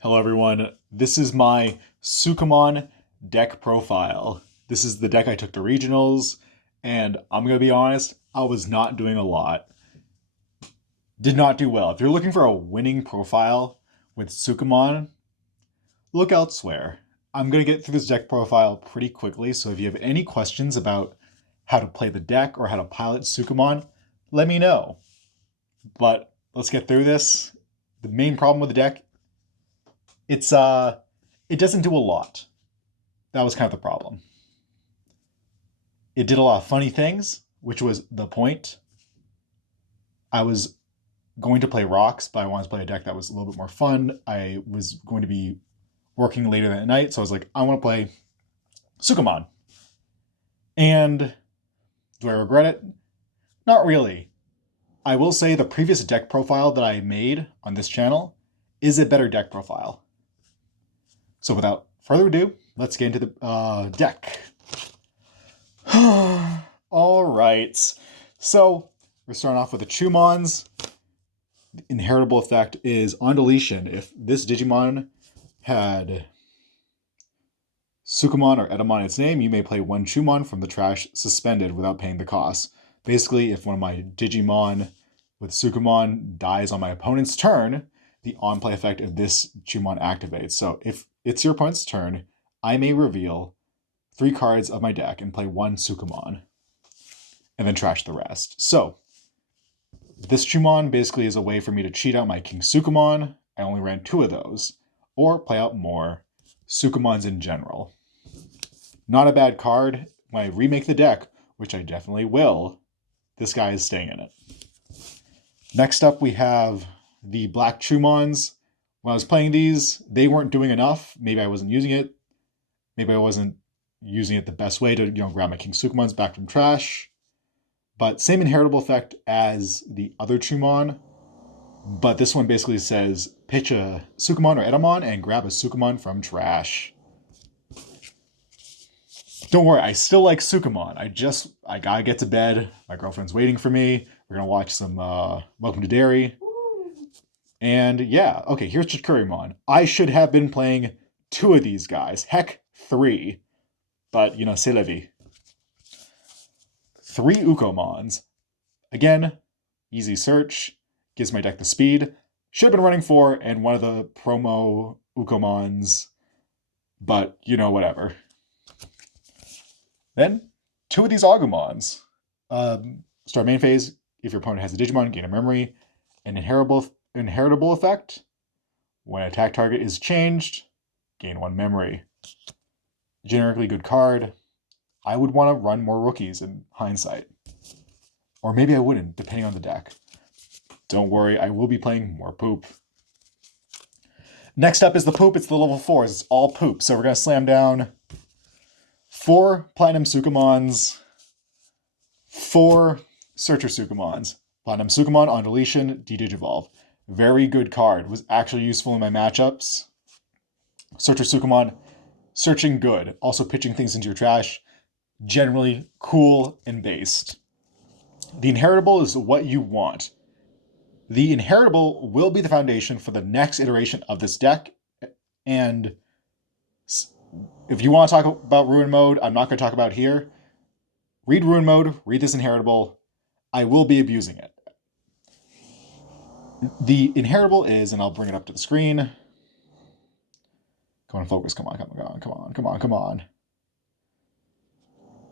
Hello everyone, this is my Sukamon deck profile. This is the deck I took to regionals, and I'm gonna be honest, I was not doing a lot. Did not do well. If you're looking for a winning profile with Sukamon, look elsewhere. I'm gonna get through this deck profile pretty quickly, so if you have any questions about how to play the deck or how to pilot Sukamon, let me know. But let's get through this. The main problem with the deck, it doesn't do a lot. That was kind of the problem. It did a lot of funny things, which was the point. I was going to play rocks, but I wanted to play a deck that was a little bit more fun. I was going to be working later that night, so I was like, I want to play Sukamon. And do I regret it? Not really. I will say the previous deck profile that I made on this channel is a better deck profile. So without further ado, let's get into the deck. All right. So we're starting off with the Chumons. The inheritable effect is on deletion. If this Digimon had Sukamon or Etemon in its name, you may play one Chumon from the trash suspended without paying the cost. Basically, if one of my Digimon with Sukamon dies on my opponent's turn, the on-play effect of this Chumon activates. So if it's your opponent's turn, I may reveal 3 cards of my deck and play one Sukamon, and then trash the rest. So this Chumon basically is a way for me to cheat out my King Sukamon. I only ran 2 of those, or play out more Sukamons in general. Not a bad card. When I remake the deck, which I definitely will, this guy is staying in it. Next up, we have the Black Chumons. When I was playing these, they weren't doing enough. Maybe I wasn't using it. Maybe I wasn't using it the best way to, grab my King Sukamons back from trash. But same inheritable effect as the other Chumon. But this one basically says pitch a Sukamon or Etemon and grab a Sukamon from trash. Don't worry, I still like Sukamon. I gotta get to bed. My girlfriend's waiting for me. We're gonna watch some Welcome to Dairy. And yeah, okay, here's Chikurimon. I should have been playing 2 of these guys. Heck, 3. But, c'est la vie. 3 Ukomons. Again, easy search. Gives my deck the speed. Should have been running 4 and one of the promo Ukomons. But, whatever. Then, 2 of these Agumons. Start main phase. If your opponent has a Digimon, gain a memory. An inheritable effect. When attack target is changed, gain 1 memory. Generically good card. I would want to run more rookies in hindsight. Or maybe I wouldn't, depending on the deck. Don't worry, I will be playing more poop. Next up is the poop. It's the level 4s. It's all poop. So we're going to slam down 4 Platinum Sukamons, 4 Searcher Sukamons. Platinum Sukamon on deletion, de-digivolve. Very good card. Was actually useful in my matchups. Searcher Sukamon, searching good. Also pitching things into your trash. Generally cool and based. The inheritable is what you want. The inheritable will be the foundation for the next iteration of this deck. And if you want to talk about Ruin Mode, I'm not going to talk about here. Read Ruin Mode, read this inheritable. I will be abusing it. The inheritable is, and I'll bring it up to the screen. Come on, focus. Come on.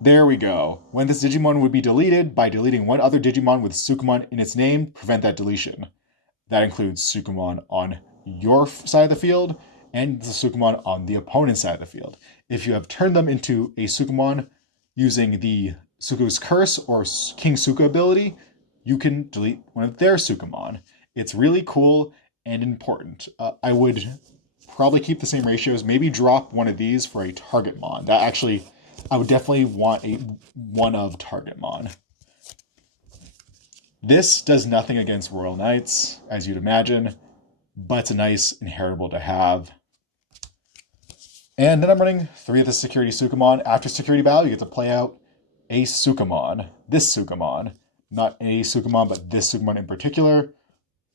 There we go. When this Digimon would be deleted by deleting one other Digimon with Sukamon in its name, prevent that deletion. That includes Sukamon on your side of the field and the Sukamon on the opponent's side of the field. If you have turned them into a Sukamon using the Suku's Curse or King Suka ability, you can delete one of their Sukamon. It's really cool and important. I would probably keep the same ratios, maybe drop one of these for a Targetmon. That actually, I would definitely want one of Targetmon. This does nothing against Royal Knights, as you'd imagine, but it's a nice inheritable to have. And then I'm running 3 of the Security Sukamon. After Security Battle, you get to play out a Sukamon. This Sukamon. Not a Sukamon, but this Sukamon in particular.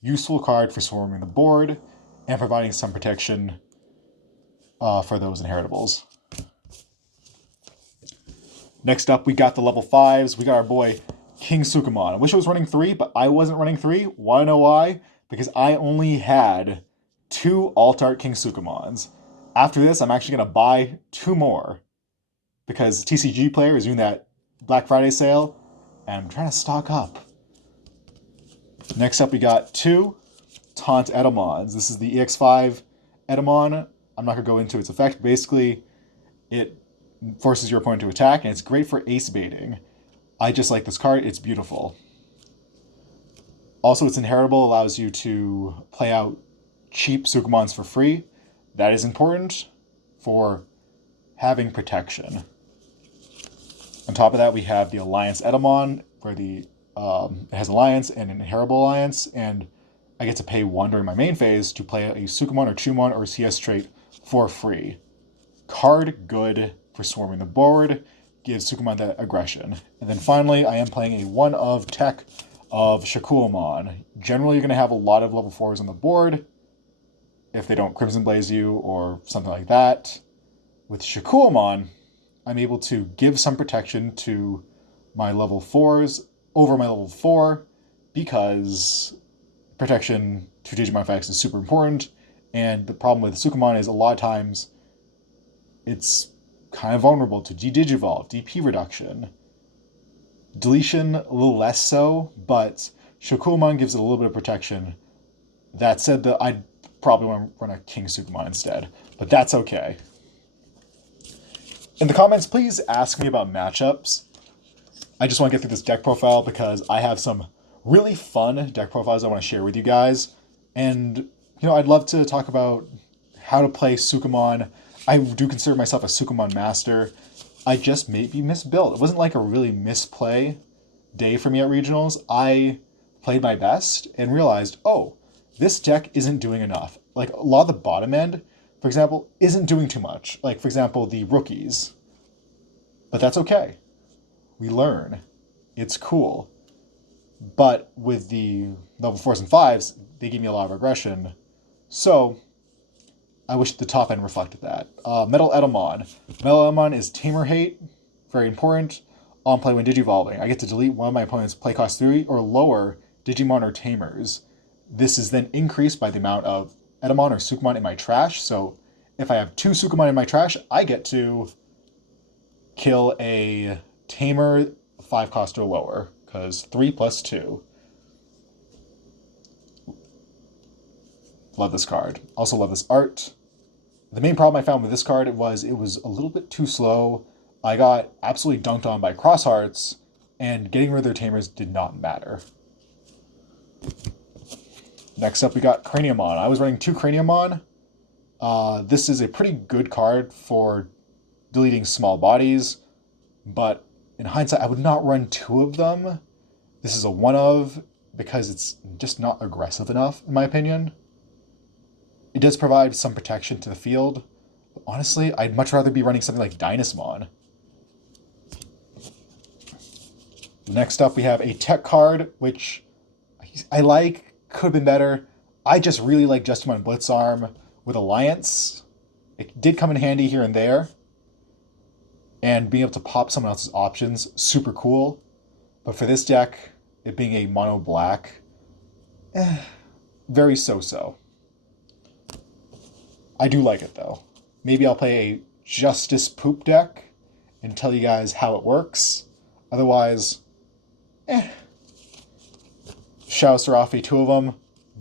Useful card for swarming the board. and providing some protection for those inheritables. Next up, we got the level 5s. We got our boy King Sukamon. I wish I was running 3, but I wasn't running 3. Wanna know why? Because I only had 2 Alt-Art King Sukamons. After this, I'm actually going to buy 2 more. Because TCG Player is doing that Black Friday sale, and I'm trying to stock up. Next up, we got 2 Taunt Etemons. This is the EX5 Etemon. I'm not going to go into its effect. Basically, it forces your opponent to attack, and it's great for ace baiting. I just like this card. It's beautiful. Also, its inheritable allows you to play out cheap Sukamons for free. That is important for having protection. On top of that, we have the Alliance Etemon, where it has Alliance and an inheritable Alliance, and I get to pay 1 during my main phase to play a Sukamon or Chumon or CS trait for free. Card good for swarming the board, gives Sukamon that aggression. And then finally, I am playing a 1 of tech of Sukamon. Generally, you're going to have a lot of level 4s on the board, if they don't Crimson Blaze you or something like that. With Sukamon, I'm able to give some protection to my level 4s over my level 4 because protection to Digimon effects is super important. And the problem with Sukamon is a lot of times it's kind of vulnerable to Digivolve, DP reduction. Deletion, a little less so, but Sukamon gives it a little bit of protection. That said, I'd probably want to run a King Sukamon instead, but that's okay. In the comments, please ask me about matchups. I just want to get through this deck profile because I have some really fun deck profiles I want to share with you guys. And, I'd love to talk about how to play Sukamon. I do consider myself a Sukamon master. I just maybe misbuilt. It wasn't like a really misplay day for me at regionals. I played my best and realized, oh, this deck isn't doing enough. Like a lot of the bottom end, for example, isn't doing too much. Like, for example, the rookies. But that's okay. We learn. It's cool. But with the level 4s and 5s, they give me a lot of aggression. So I wish the top end reflected that. Metal Etemon. Metal Etemon is Tamer Hate. Very important. On play when Digivolving. I get to delete one of my opponent's play cost 3 or lower Digimon or Tamers. This is then increased by the amount of Etemon or Sukamon in my trash. So if I have 2 Sukamon in my trash, I get to kill a Tamer 5 cost or lower. Because 3 plus 2. Love this card. Also love this art. The main problem I found with this card was it was a little bit too slow. I got absolutely dunked on by Crosshearts, and getting rid of their Tamers did not matter. Next up, we got Craniumon. I was running 2 Craniumon. This is a pretty good card for deleting small bodies, but in hindsight, I would not run 2 of them. This is a 1 of because it's just not aggressive enough, in my opinion. It does provide some protection to the field. But honestly, I'd much rather be running something like Dynasmon. Next up, we have a tech card, which I like, could have been better. I just really like Justimon Blitzarm with Alliance. It did come in handy here and there. And being able to pop someone else's options, super cool. But for this deck, it being a mono black, very so-so. I do like it though. Maybe I'll play a Justice Poop deck and tell you guys how it works. Otherwise, Shao Sarafi, 2 of them.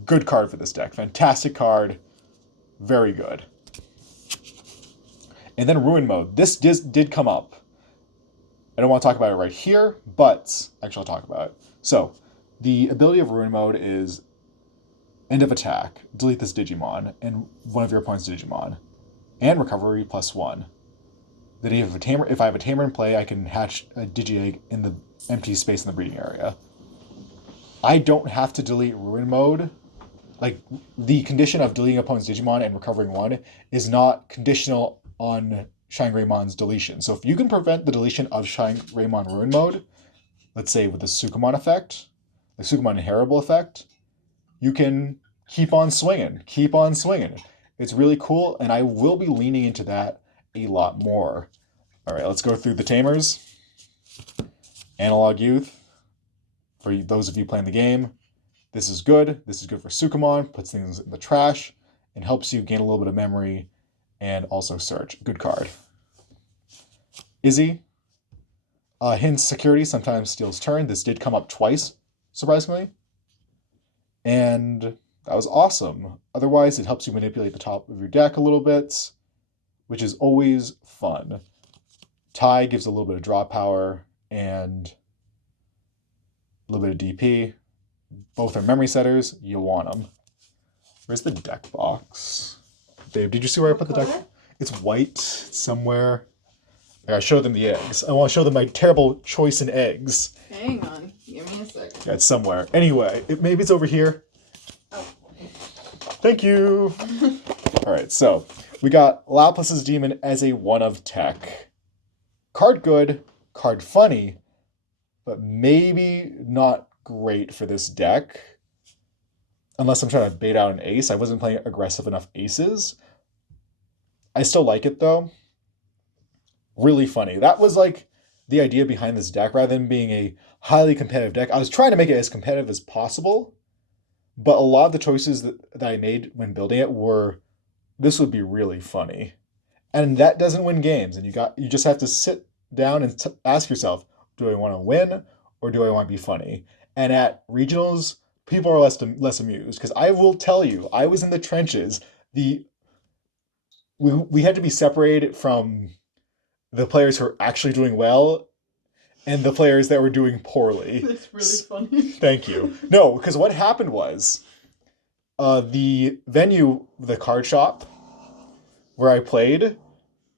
Good card for this deck. Fantastic card. Very good. And then Ruin Mode. This did come up. I don't want to talk about it right here, but actually I'll talk about it. So, the ability of Ruin Mode is end of attack, delete this Digimon, and one of your opponent's Digimon, and recovery +1. Then if I have a Tamer in play, I can hatch a Digi-Egg in the empty space in the breeding area. I don't have to delete Ruin Mode. Like, the condition of deleting opponent's Digimon and recovering 1 is not conditional on Shine Greymon's deletion. So if you can prevent the deletion of Shine Greymon Ruin Mode, let's say with the Sukamon effect, the Sukamon Inheritable effect, you can keep on swinging. Keep on swinging. It's really cool, and I will be leaning into that a lot more. All right, let's go through the tamers. Analog Youth. For those of you playing the game, this is good. This is good for Sukamon. Puts things in the trash and helps you gain a little bit of memory and also search. Good card. Izzy. Hints security sometimes steals turn. This did come up twice, surprisingly. And that was awesome. Otherwise, it helps you manipulate the top of your deck a little bit, which is always fun. Tie gives a little bit of draw power and a little bit of DP. Both are memory setters. You want them. Where's the deck box? Dave, did you see where I put the deck? It's white somewhere. I show them the eggs. I want to show them my terrible choice in eggs. Hang on. Give me a second. Yeah, it's somewhere. Anyway, maybe it's over here. Oh. Thank you. All right, so we got Laplace's Demon as a 1 of tech. Card good, card funny, but maybe not great for this deck. Unless I'm trying to bait out an ace. I wasn't playing aggressive enough aces. I still like it, though. Really funny. That was like the idea behind this deck. Rather than being a highly competitive deck, I was trying to make it as competitive as possible. But a lot of the choices that I made when building it were, this would be really funny. And that doesn't win games. And you just have to sit down and ask yourself, do I want to win or do I want to be funny? And at regionals, people are less amused. Because I will tell you, I was in the trenches. We had to be separated from the players who are actually doing well and the players that were doing poorly. That's really funny. Thank you. No, because what happened was the venue, the card shop where I played,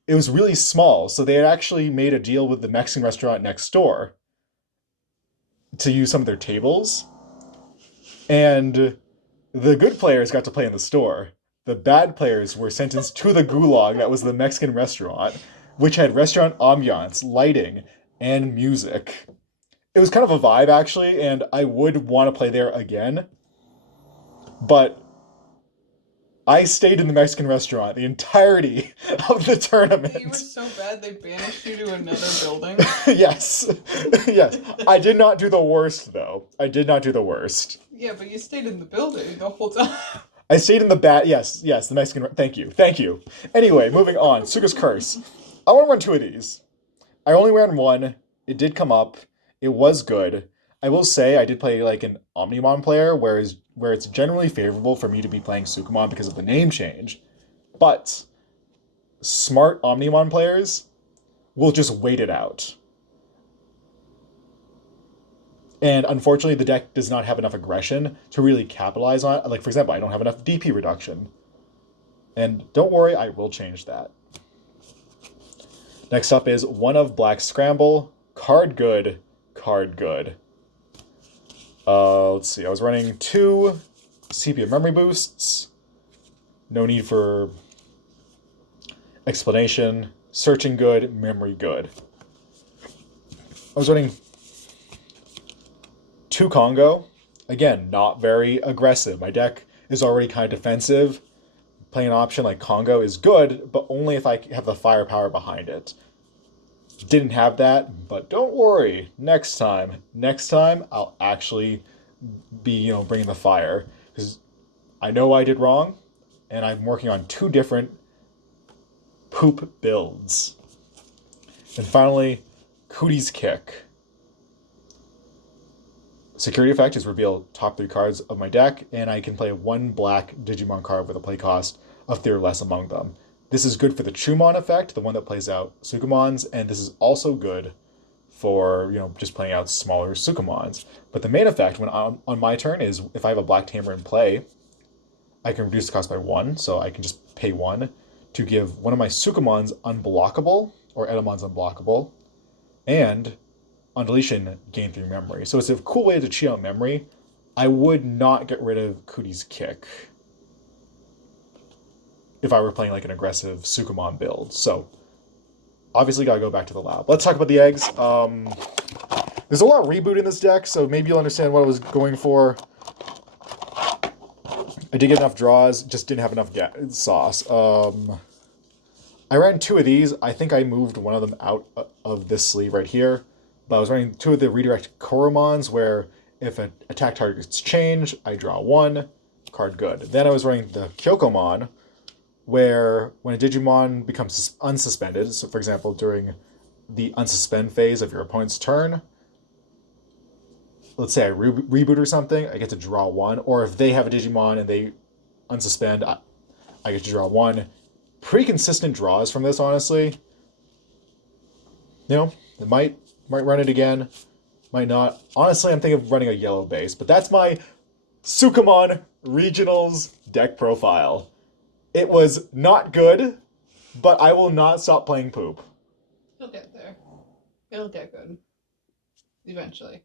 it was really small. So they had actually made a deal with the Mexican restaurant next door to use some of their tables. And the good players got to play in the store. The bad players were sentenced to the gulag that was the Mexican restaurant, which had restaurant ambiance, lighting, and music. It was kind of a vibe, actually, and I would want to play there again. But I stayed in the Mexican restaurant the entirety of the tournament. You were so bad they banished you to another building? Yes. Yes. I did not do the worst, though. I did not do the worst. Yeah, but you stayed in the building the whole time. I stayed in the yes, the Mexican, thank you. Anyway, moving on, Suga's Curse. I want to run 2 of these. I only ran 1, it did come up, it was good. I will say I did play like an Omnimon player, where it's generally favorable for me to be playing Sukamon because of the name change. But smart Omnimon players will just wait it out. And unfortunately, the deck does not have enough aggression to really capitalize on it. Like, for example, I don't have enough DP reduction. And don't worry, I will change that. Next up is 1 of Black Scramble. Card good, card good. Let's see, I was running 2 sepia memory boosts. No need for explanation. Searching good, memory good. I was running 2 Congo. Again, not very aggressive. My deck is already kind of defensive. Playing an option like Congo is good, but only if I have the firepower behind it. Didn't have that, but don't worry. Next time I'll actually be, bringing the fire. Because I know I did wrong, and I'm working on 2 different poop builds. And finally, Cootie's Kick. Security effect is reveal top 3 cards of my deck, and I can play 1 black Digimon card with a play cost of 3 or less among them. This is good for the Chumon effect, the one that plays out Sukamons, and this is also good for, just playing out smaller Sukamons. But the main effect when on my turn is if I have a black tamer in play, I can reduce the cost by 1, so I can just pay 1 to give one of my Sukamons unblockable, or Etemons unblockable, and on deletion, gain 3 memory. So it's a cool way to cheat out memory. I would not get rid of Cootie's Kick if I were playing like an aggressive Sukamon build. So obviously gotta go back to the lab. Let's talk about the eggs. There's a lot of reboot in this deck, so maybe you'll understand what I was going for. I did get enough draws, just didn't have enough sauce. I ran 2 of these. I think I moved one of them out of this sleeve right here. But I was running 2 of the redirect Koromons, where if an attack targets change, I draw 1. Card good. Then I was running the Kyokomon, where when a Digimon becomes unsuspended, so for example, during the unsuspend phase of your opponent's turn, let's say I reboot or something, I get to draw 1. Or if they have a Digimon and they unsuspend, I get to draw 1. Pretty consistent draws from this, honestly. You know, it might run it again, might not. Honestly, I'm thinking of running a yellow base, but that's my Sukamon Regionals deck profile. It was not good, but I will not stop playing poop. He'll get there. It'll get good. Eventually.